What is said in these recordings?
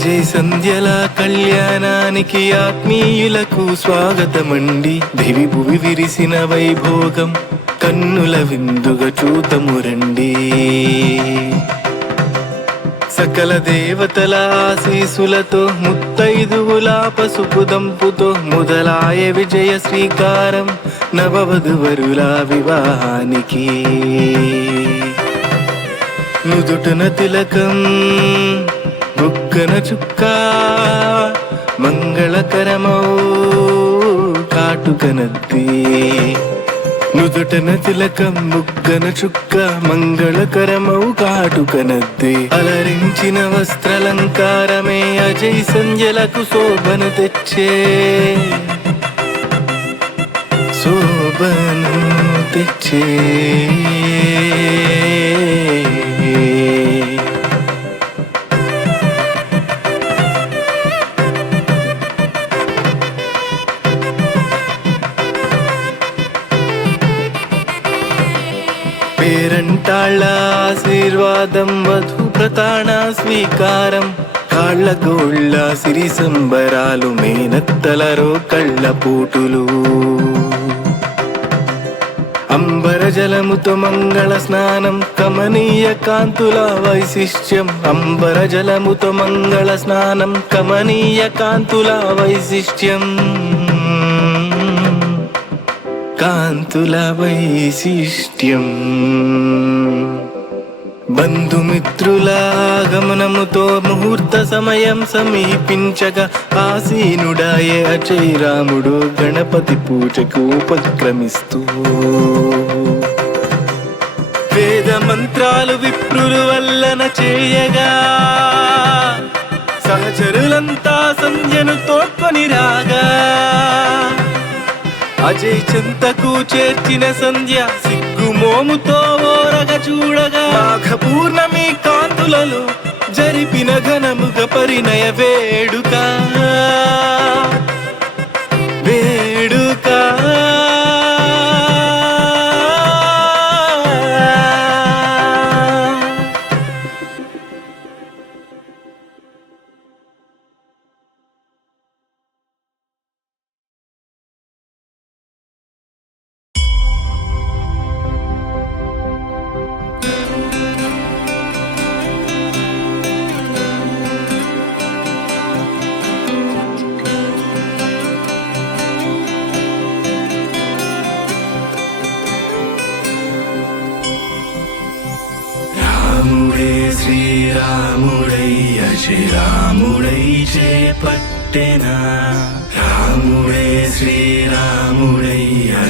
అజయ్ సంధ్యల కళ్యాణానికి ఆత్మీయులకు స్వాగతమండి. దివి భువి విరిసిన వైభోగం కన్నుల విందుగా చూతము రండి. సకల దేవతల ఆశీసులతో ముత్తైదువుల పసుపు దంపుతో మొదలాయ విజయ శ్రీకారం నవవధువరుల వివాహానికి. నుదుటన తిలకం బుగ్గన చుక్క మంగళకరమౌ కాటుకనద్ది నుదుటన తిలకం ముగ్గన చుక్క మంగళకరమౌ కాటుకనద్ది అలరించిన వస్త్రలంకారమే అజయ్ సంజలకు శోభను తెచ్చే. శోభను తెచ్చే. స్వీకారం. కాళ్ళ గోళ్ళ సిరి సంబరాలు మేనత్తలరో కళ్ళ పూటులు. అంబర జలముతో మంగళ స్నానం కమనీయ కాంతుల వైశిష్ట్యం. అంబర జలముతో మంగళ స్నానం కమనీయ కాంతుల వైశిష్ట్యం. కాంతుల వైశిష్ట్యం. బంధుమిత్రుల గమనముతో ముహూర్త సమయం సమీపించగా ఆసీనుడాయే అజయ్ రాముడు గణపతి పూజకు ఉపక్రమిస్తూ. వేద మంత్రాలు విప్రులు వల్లన చేయగా సహచరులంతా సంధ్యను తోడ్కొని రాగా. అజయ్ చింతకు చేర్చిన సంధ్య సిగ్గు మోముతో ఓరగ చూడగా మాఘ పూర్ణమి కాంతులలో జరిపిన ఘనముగ పరిణయ వేడుక. చేపట్టెనా రాముడే శ్రీరాముడై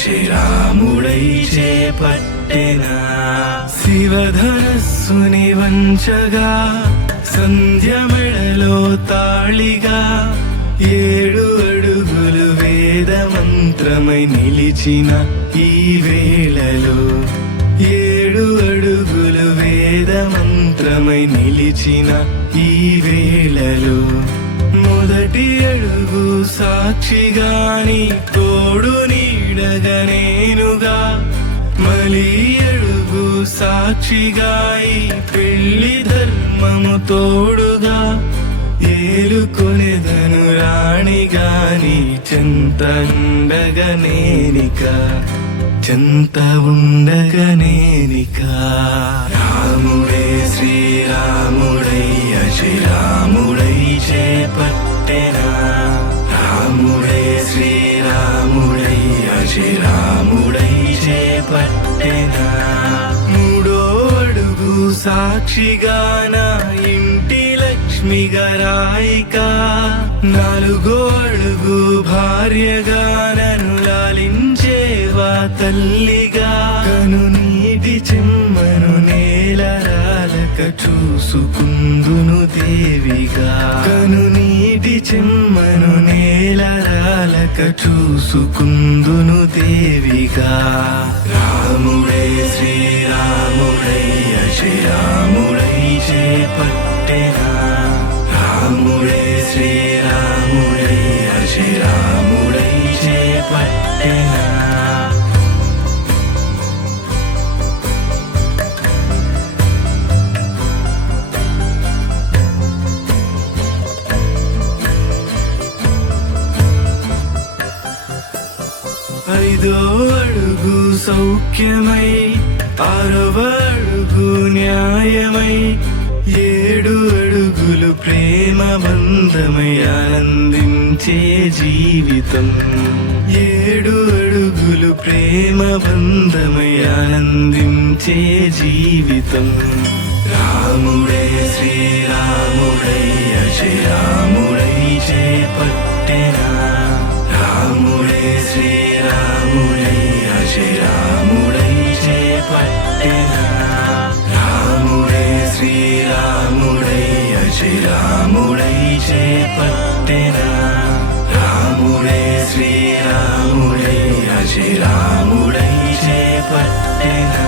శ్రీరాముడై చేపట్టెనా శివధనస్సుని వంచగా సంధ్యమెడలో తాళిగా ఏడు అడుగులు వేద మంత్రమై నిలిచిన ఈ వేళలో ఏడు అడుగులు వేద మంత్రమై నిలిచిన ఈ వేళలో మొదటి అడుగు సాక్షిగాని తోడు నీడగా నేనుగా. మలి అడుగు సాక్షిగాయి పెళ్ళి ధర్మము తోడుగా. ఏలుకొనేదను రాణిగాని చెంత ఉండగా నేనిక. చెంత ఉండగా నేనిక. రాముడే శ్రీరాముడై అశ్రీరాముడై శ్రీరాముడై చేపట్టెనా రాముడే శ్రీరాముడై శ్రీరాముడై చేపట్టెనా మూడో అడుగు సాక్షిగా ఇంటి లక్ష్మిగా రాయిక నాలుగో అడుగు భార్యగా లాలించేవా తల్లిగా. కను నీటి చెమ్మను నేలరాలక చూసుకుందును దేవిగా. కను నీటి చెమ్మను నేలరాలక చూసుకుందును దేవిగా. రాముడే అరవడుగు న్యాయమై ఏడు అడుగులు ప్రేమ బంధమై ఆనందించే జీవితం. ఏడు అడుగులు ప్రేమ బంధమై ఆనందించే జీవితం. రాముడే శ్రీరాముడై అజరాముడై చేపట్టెనా. రాముడే శ్రీరాముడై అజరాముడై శ్రీరాముడై అజరాముడై చేపట్టెనా. రాముడే శ్రీరాముడై అజరాముడై చేపట్టెనా.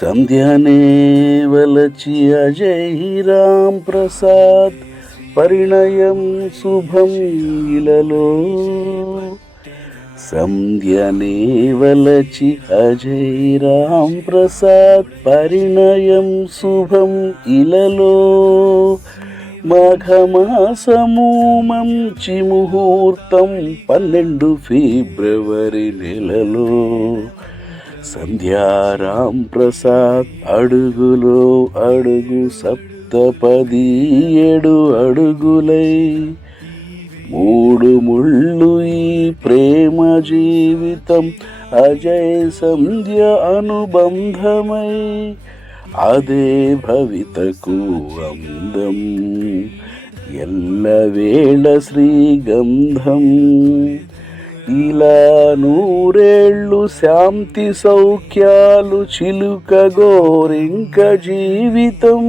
సంధ్యానే వలచి అజయ్ రామ్ ప్రసాద్ పరిణయం శుభం ఇలలో. సంధ్యనే వలచి అజయ్ రామ్ ప్రసాద్ పరిణయం శుభం ఇలలో. మాఘమాసము మంచి ముహూర్తం పన్నెండు ఫిబ్రవరి నెలలో. సంధ్యారాం ప్రసాద్ అడుగులో అడుగు సప్తపది ఏడు అడుగులై. మూడు ముళ్ళు ఈ ప్రేమ జీవితం అజయ్ సంధ్య అనుబంధమై. అదే భవితకు అందం. ఎల్లవేళ శ్రీగంధం. ఇలా నూరేళ్ళు శాంతి సౌఖ్యాలు చిలుక గోరింక జీవితం.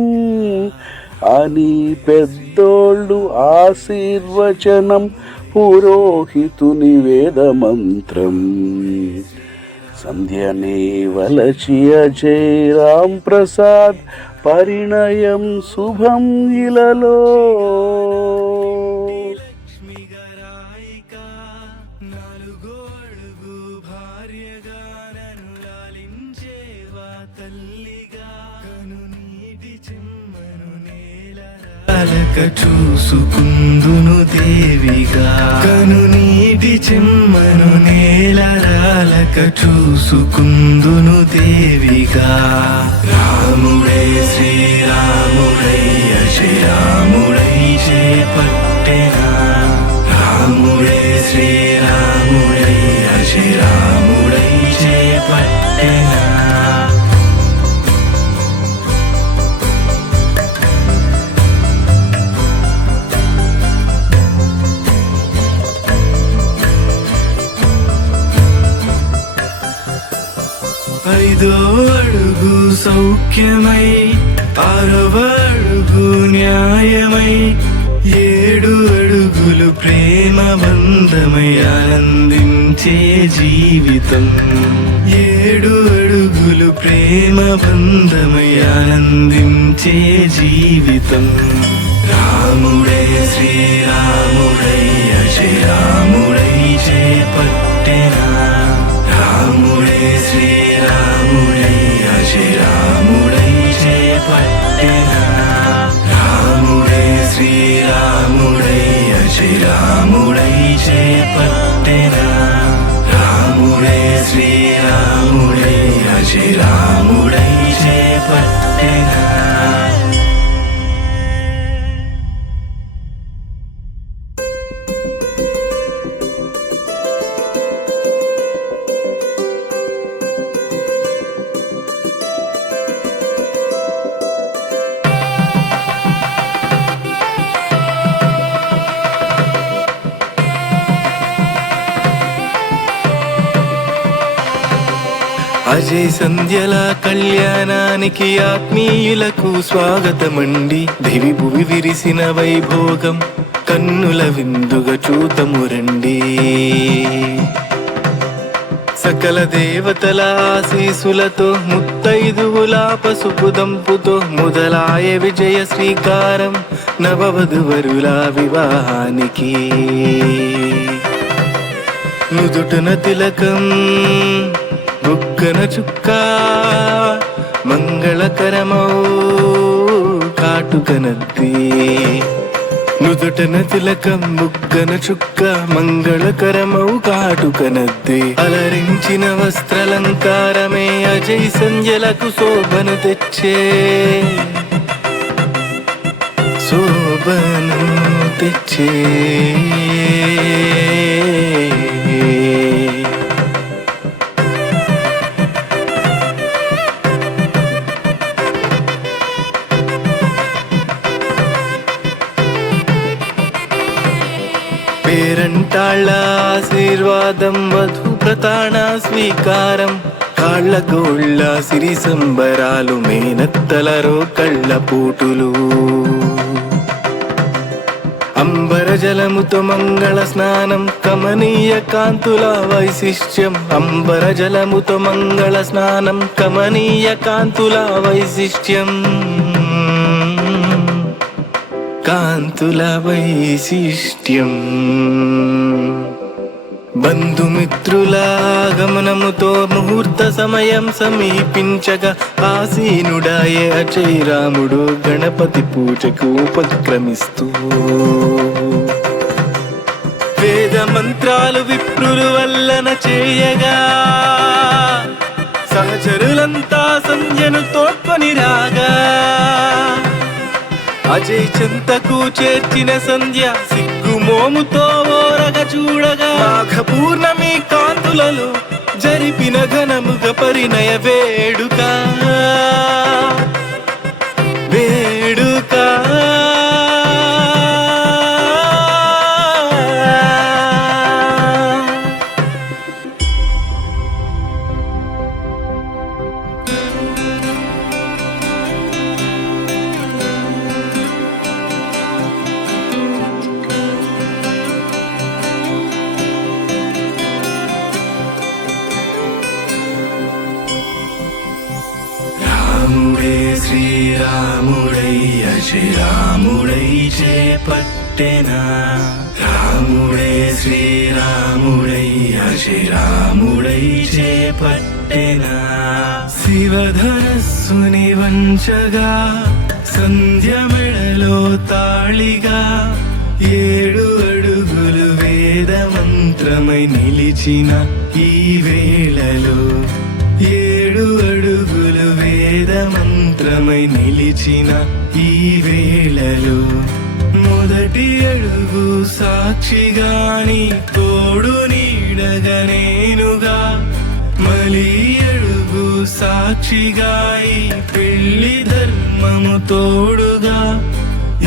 అని పెద్దోళ్ళు ఆశీర్వచనం పురోహితుని వేదమంత్రం సంధ్యనే వలచి అజయ్ రామ్ ప్రసాద్ పరిణయం శుభం ఇలలో. నేలరాలక చూసుకుందును దేవిగా. కను నీటి చెమ్మను నేలరాలక చూసుకుందును దేవిగా. రాముడే శ్రీరాముడై అజరాముడై చేపట్టెనా. రాముడే శ్రీరాముడై అజరాముడై ఐదో అడుగు సౌఖ్యమై ఆరవ అడుగు న్యాయమై ఏడు అడుగులు ప్రేమ బంధమై ఆనందించే జీవితం. ఏడు అడుగులు ప్రేమ బంధమై ఆనందించే జీవితం. రాముడే శ్రీరాముడై అజరాముడై చేపట్టెనా? రాముడే శ్రీ श्रीरामै श्रीरामु श्री पट रामु श्रीराम సంధ్యల కళ్యాణానికి ఆత్మీయులకు స్వాగతమండి. దివి భువి విరిసిన వైభోగం కన్నుల విందుగా చూతము రండి. సకల దేవతల ఆశీసులతో ముత్తైదువుల పసుపు దంపుతో మొదలాయ విజయ శ్రీకారం నవవధువరుల వివాహానికి. నుదుటన తిలకం బుగ్గన చుక్క మంగళకరమౌ కాటుకనద్ది నుదుటన తిలకం ముగ్గన చుక్క మంగళకరమౌ కాటుకనద్ది అలరించిన వస్త్రలంకారమే అజయ్ సంజలకు శోభను తెచ్చే. శోభను తెచ్చే. ఆశీర్వాదం వధు ప్రతాణ స్వీకారం. కాళ్ళగోళ్ళ సిరి సంబరాలు మేనత్తలరో కళ్ళ పూటులు. అంబర జలముతో మంగళ స్నానం కమనీయ కాంతుల వైశిష్ట్యం. అంబర జలముతో మంగళ స్నానం కమనీయ కాంతుల వైశిష్ట్యం. కాంతుల వైశిష్ట్యం. బంధుమిత్రులాగమనముతో ముహూర్త సమయం సమీపించగా ఆసీనుడాయే అజయ్ రాముడు గణపతి పూజకు ఉపక్రమిస్తూ. వేద మంత్రాలు విప్రులు వల్లన చేయగా సహచరులంతా సంధ్యను తోడ్కొని రాగా అజయ్ చెంతకు చేర్చిన సంధ్య సిగ్గుమోముతో ఓరగ చూడగా పూర్ణమి కాంతులలో జరిపిన ఘనముగ పరిణయ వేడుక. శివధనస్సుని సంధ్య మెడలో తాళిగా ఏడు అడుగులు వేద మంత్రమై నిలిచిన ఈ వేళలో ఏడు అడుగులు వేద మంత్రమై నిలిచిన ఈ వేళలో మొదటి అడుగు సాక్షిగాని తోడు నీడగా మలియడుగు సాక్షిగాయి పెళ్ళి ధర్మము తోడుగా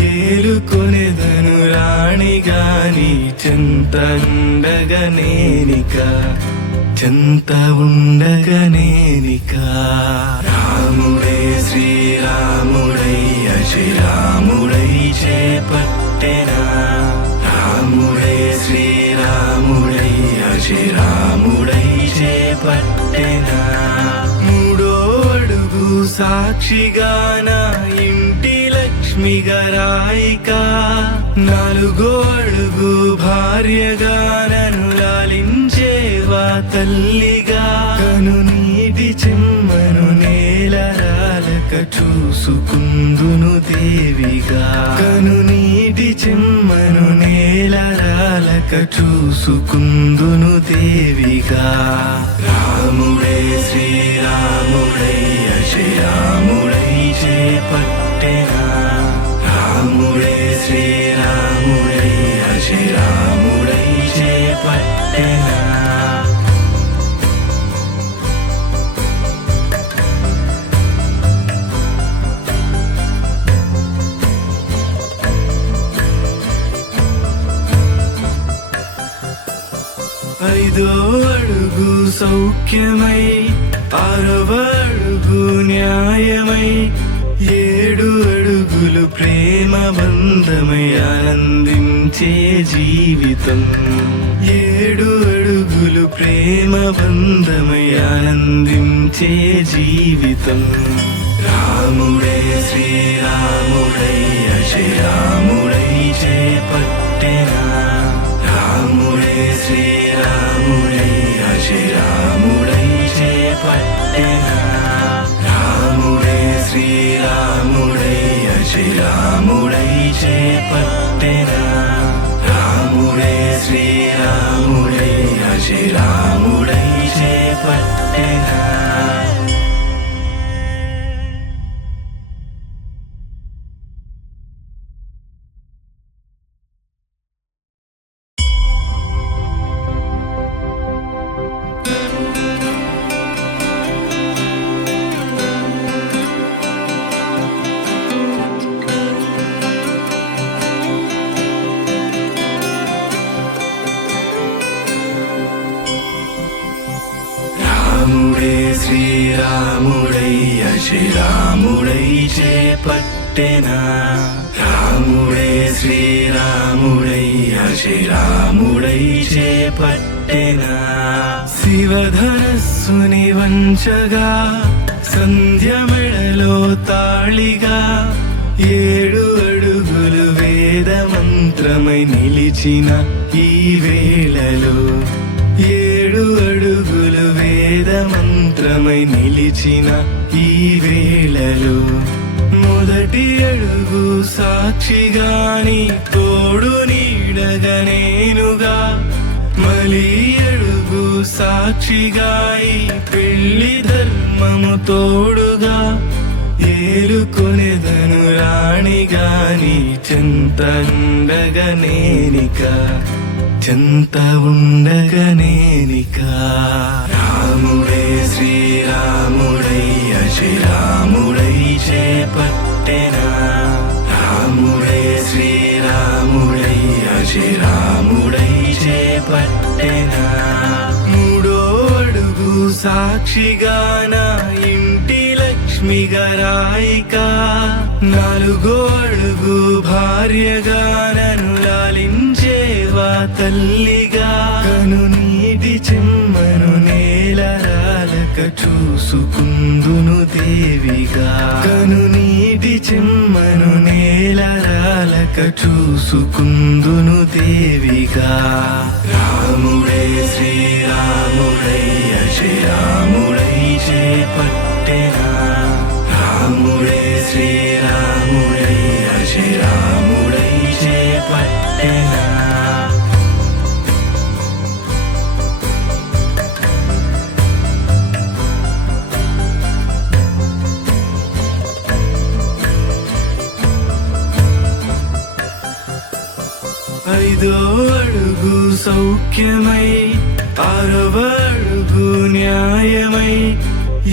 ఏలుకొనేదను రాణిగాని చెంతండగా నేనిక చెంత ఉండగనేనిక రాముడే శ్రీరాముడై అశిరా సాక్షిగా ఇంటి లక్ష్మి గరాయిక. నాలుగో అడుగు భార్యగా నన్ను లాలించేవా తల్లిగా. కను నీటి చెమ్మను నేలరాలక చూసుకుందును దేవిగా. కను నీటి చెమ్మను నేలరాలక చూసుకుందును దేవిగా. రాముడే శ్రీరాముడే శ్రీరాముడై చేపట్టెనా రాముడే శ్రీరాముడయ్య శ్రీరాముడై చేపట్టెనా ఐదో అడుగు సౌఖ్యమై ఆరవ న్యాయమై ఏడు అడుగులు ప్రేమ బంధమై ఆనందించే జీవితం. ఏడు అడుగులు ప్రేమ బంధమై ఆనందించే జీవితం. రాముడే శ్రీరాముడై అశ్రీరాముడై చేపట్టెనా? రాముడే శ్రీరాముడై అశ్రీరాముడై చేపట్టెనా? శ్రీరాముడై అశ్రీరాముడై చేపట్టెనా శ్రీరాముడై అశ్రీరాముడై చేపట్టెనా రాముడే శ్రీరాముడై అశ్రీరాముడై చేపట్టెనా శివధనస్సుని వంచగా సంధ్యమెడలో తాళిగా ఏడు అడుగులు వేద మంత్రమై నిలిచిన ఈ వేళలో ఏ వేదమంత్రమై నిలిచిన ఈ వేళలో మొదటి అడుగు సాక్షిగాని తోడు నీడగా నేనుగా. మలి అడుగు సాక్షిగాయి పెళ్ళి ధర్మము తోడుగా. ఏలుకొనేదను రాణిగాని చింతండగా నేనిక. చింత ఉండగనేనిక రాముడే శ్రీరాముడై అశ్రీరాముడై చేపట్టెనా. రాముడే శ్రీరాముడై అశ్రీరాముడై చేపట్టెనా. మూడో అడుగు సాక్షిగా నా ఇంటి లక్ష్మి గరాయిక నాలుగో అడుగు భార్యగా నన్ను లాలించేవా తల్లిగా. కను నీటి చెమ్మను చూసుకుందును దేవిగా. కను నీటి చెమ్మను నేలరాలక చూసుకుందును దేవిగా. రాముడే శ్రీరాముడై అశ్రీరాముడై చేపట్టెనా. రాముడే శ్రీరాముడై అశ్రీరాముడై చేపట్టెనా. సౌఖ్యమై అరవడుగు న్యాయమై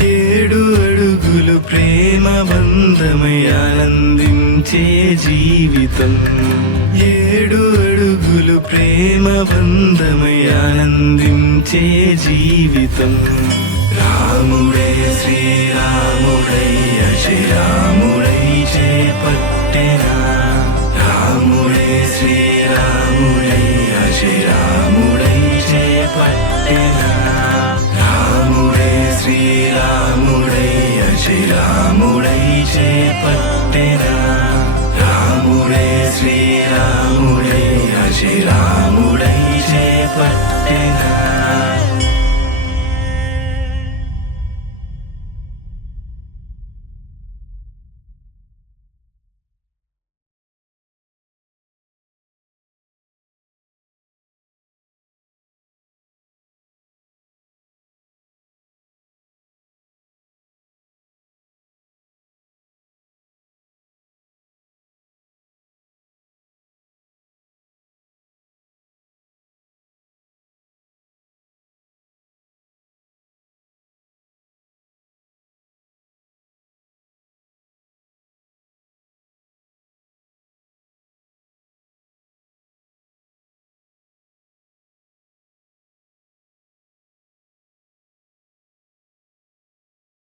ఏడు అడుగులు ప్రేమ బంధమై ఆనందించే జీవితం. ఏడు అడుగులు ప్రేమ బంధమై ఆనందించే జీవితం. రాముడే శ్రీ